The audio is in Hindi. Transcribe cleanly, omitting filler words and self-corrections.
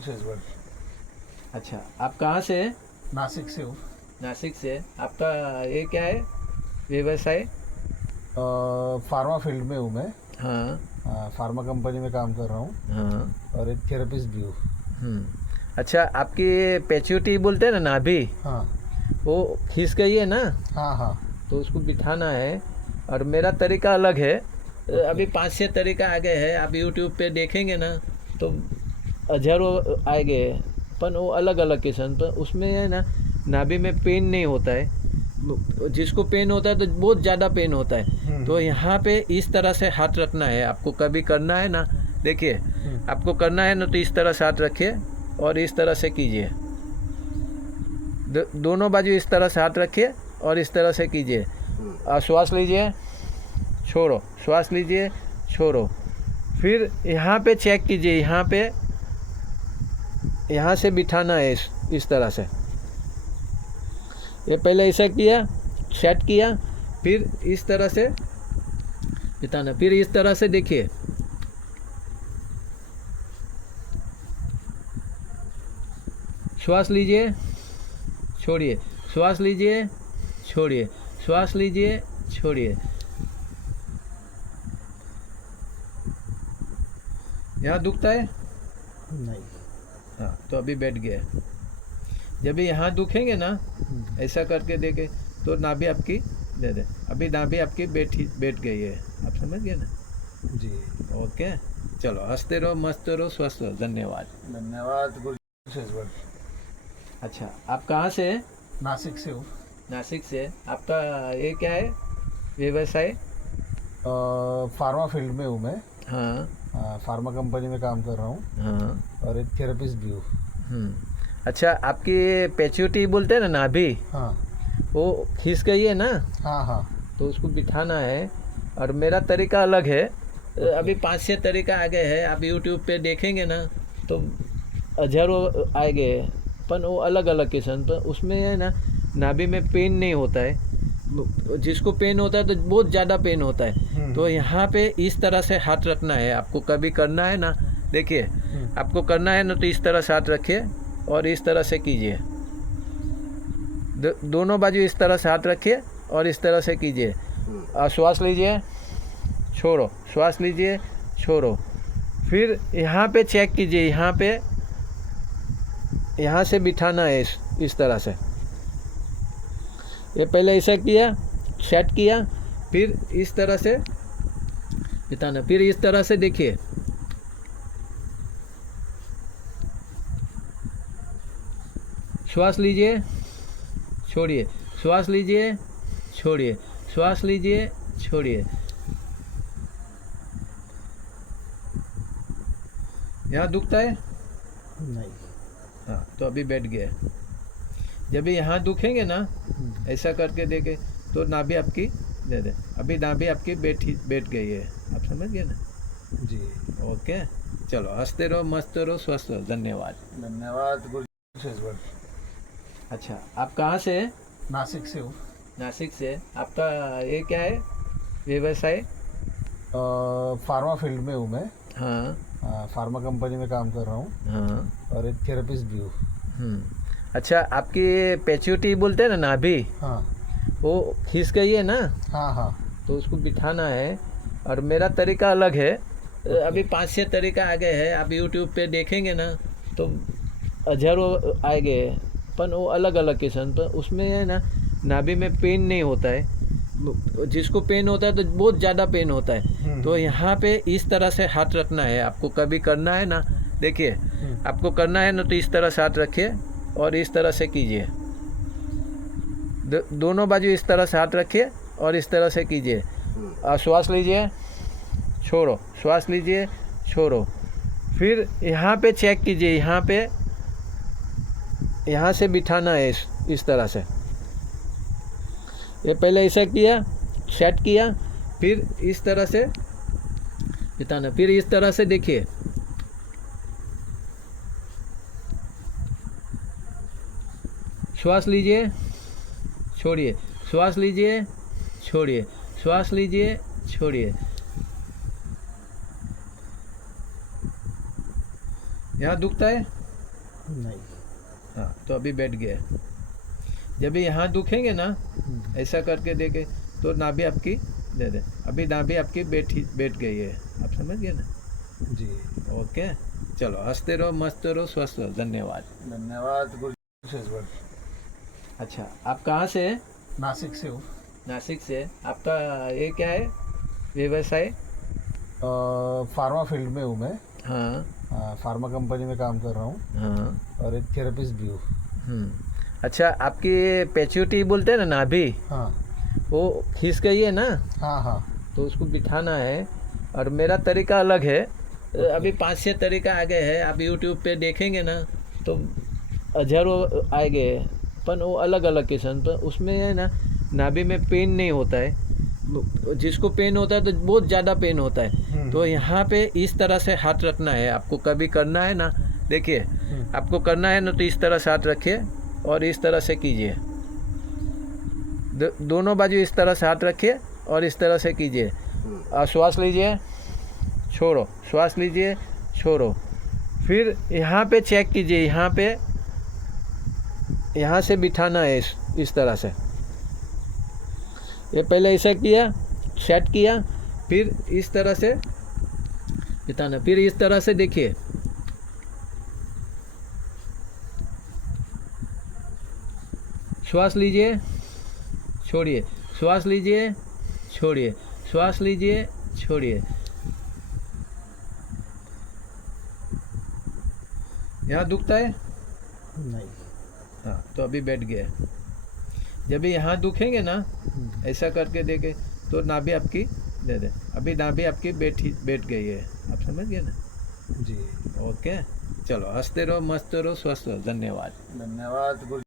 छत्तीसगढ़। अच्छा, आप कहाँ से हैं? नासिक से हूँ। नासिक से। आपका ये क्या है व्यवसाय? फार्मा फील्ड में हूँ मैं। हाँ फार्मा कंपनी में काम कर रहा हूँ हाँ। और एक थेरेपिस्ट भी हूँ। हम्म। अच्छा, आपकी पेच्यूटी बोलते हैं ना, नाभि, हाँ वो खिस गई है ना, हाँ हाँ। तो उसको बिठाना है। और मेरा तरीका अलग है। अभी ओके। 5-6 तरीका आगे है, आप यूट्यूब पे देखेंगे ना तो हजारों आएंगे। पर वो अलग अलग किस्म, तो उसमें है ना, नाभि में पेन नहीं होता है। जिसको पेन होता है तो बहुत ज़्यादा पेन होता है, तो यहाँ पे इस तरह से हाथ रखना है आपको। कभी करना है ना, देखिए, आपको करना है ना तो इस तरह से हाथ रखिए और इस तरह से कीजिए। दोनों बाजू इस तरह से हाथ रखिए और इस तरह से कीजिए। श्वास लीजिए, छोड़ो, श्वास लीजिए, छोड़ो। फिर यहाँ पे चेक कीजिए, यहाँ पे, यहाँ से बिठाना है इस तरह से। ये पहले ऐसा किया, सेट किया, फिर इस तरह से बिठाना, फिर इस तरह से देखिए। श्वास लीजिए, छोड़िए, श्वास लीजिए, छोड़िए, श्वास लीजिए, छोड़िए। यहाँ दुखता है? नहीं। हाँ, तो अभी बैठ गया। जब भी यहाँ दुखेंगे ना, ऐसा करके देखे तो नाभि आपकी दे दे। अभी नाभि आपकी बैठ गई है, आप समझ गए ना? जी। ओके, चलो, हंसते रहो, मस्त रहो, स्वस्थ रहो। धन्यवाद। धन्यवाद। छत्तीसगढ़। अच्छा, आप कहाँ से हैं? नासिक से हूँ। नासिक से। आपका ये क्या है व्यवसाय? फार्मा फील्ड में हूँ मैं। हाँ फार्मा कंपनी में काम कर रहा हूँ हाँ। और एक थेरेपिस्ट भी हूँ। अच्छा, आपकी पेच्यूटी बोलते हैं ना, नाभि, हाँ वो खिस गई है ना, हाँ हाँ। तो उसको बिठाना है। और मेरा तरीका अलग है। अभी 5-6 तरीका आगे है, आप यूट्यूब पे देखेंगे ना तो हजारों आएंगे। पर वो अलग अलग किस्म, तो उसमें है ना, नाभि में पेन नहीं होता है। जिसको पेन होता है तो बहुत ज़्यादा पेन होता है, तो यहाँ पे इस तरह से हाथ रखना है आपको। कभी करना है ना, देखिए, आपको करना है ना तो इस तरह से हाथ रखिए और इस तरह से कीजिए। दोनों बाजू इस तरह से हाथ रखिए और इस तरह से कीजिए। श्वास लीजिए, छोड़ो, श्वास लीजिए, छोड़ो। फिर यहाँ पे चेक कीजिए, यहाँ पे, यहाँ से बिठाना है इस तरह से। ये पहले ऐसा किया, सेट किया, फिर इस तरह से बिठाना, फिर इस तरह से देखिए। श्वास लीजिए, छोड़िए, श्वास लीजिए, छोड़िए, श्वास लीजिए, छोड़िए। यहाँ दुखता है? नहीं। हाँ, तो अभी बैठ गया। जब भी यहाँ दुखेंगे ना, ऐसा करके देखे तो नाभि आपकी दे दे। अभी नाभि आपकी बैठ गई है, आप समझ गए ना? जी। ओके, चलो, हंसते रहो, मस्त रहो, स्वस्थ रहो। धन्यवाद। धन्यवाद। छत्तीसगढ़। अच्छा, आप कहाँ से हैं? नासिक से हूँ। नासिक से। आपका ये क्या है व्यवसाय? फार्मा फील्ड में हूँ मैं। हाँ फार्मा कंपनी में काम कर रहा हूँ हाँ। और एक थेरेपिस्ट भी हूँ। अच्छा, आपकी पेच्यूटी बोलते हैं ना, नाभि, हाँ वो खिस गई है ना, हाँ हाँ। तो उसको बिठाना है। और मेरा तरीका अलग है। अभी 5-6 तरीका आगे है, आप यूट्यूब पे देखेंगे ना तो हजारों आएंगे। पर वो अलग अलग किस्म, तो उसमें है ना, नाभि में पेन नहीं होता है। जिसको पेन होता है तो बहुत ज़्यादा पेन होता है, तो यहाँ पे इस तरह से हाथ रखना है आपको। कभी करना है ना, देखिए, आपको करना है ना तो इस तरह से हाथ रखिए और इस तरह से कीजिए। दोनों बाजू इस तरह से हाथ रखिए और इस तरह से कीजिए। श्वास लीजिए, छोड़ो, श्वास लीजिए, छोड़ो। फिर यहाँ पे चेक कीजिए, यहाँ पे, यहाँ से बिठाना है इस तरह से। ये पहले ऐसा किया, सेट किया, फिर इस तरह से बिठाना, फिर इस तरह से देखिए। श्वास लीजिए, छोड़िए, श्वास लीजिए, छोड़िए, श्वास लीजिए, छोड़िए। यहाँ दुखता है? नहीं। हाँ, तो अभी बैठ गए। जब भी यहाँ दुखेंगे ना, ऐसा करके देखे तो नाभि आपकी दे दे। अभी नाभि आपकी बैठ गई है, आप समझ गए ना। जी ओके, चलो हंसते रहो, मस्त रहो, स्वस्थ रहो। धन्यवाद। धन्यवाद गुरु। अच्छा, आप कहाँ से हैं? नासिक से हूँ। नासिक से। आपका ये क्या है व्यवसाय? फार्मा फील्ड में हूँ मैं। हाँ फार्मा कंपनी में काम कर रहा हूँ हाँ। और एक थेरेपिस्ट भी हूँ। अच्छा, आपकी पेच्यूटी बोलते हैं ना, नाभि, हाँ वो खींच गई है ना, हाँ हाँ। तो उसको बिठाना है। और मेरा तरीका अलग है। अभी 5-6 तरीका आ गए हैं, आप यूट्यूब पे देखेंगे ना तो हजारों आ गए हैं, पर वो अलग अलग किस्म। पर उसमें है ना, नाभि में पेन नहीं होता है। जिसको पेन होता है तो बहुत ज़्यादा पेन होता है, तो यहाँ पे इस तरह से हाथ रखना है आपको। कभी करना है ना, देखिए आपको करना है ना, तो इस तरह से हाथ रखिए और इस तरह से कीजिए। दोनों बाजू इस तरह से हाथ रखिए और इस तरह से कीजिए। श्वास लीजिए, छोड़ो, श्वास लीजिए, छोड़ो। फिर यहाँ पे चेक कीजिए, यहाँ से बिठाना है इस तरह से। ये पहले ऐसा किया, सेट किया, फिर इस तरह से बिठाना, फिर इस तरह से देखिए। श्वास लीजिए, छोड़िए, श्वास लीजिए, छोड़िए, श्वास लीजिए, छोड़िए। यहाँ दुखता है? नहीं। हाँ, तो अभी बैठ गए। जब भी यहाँ दुखेंगे ना, ऐसा करके देखे तो नाभि आपकी दे दे। अभी नाभि आपकी बैठ गई है, आप समझ गए ना। जी ओके, चलो हंसते रहो, मस्त रहो, स्वस्थ रहो। धन्यवाद। धन्यवाद गुरु।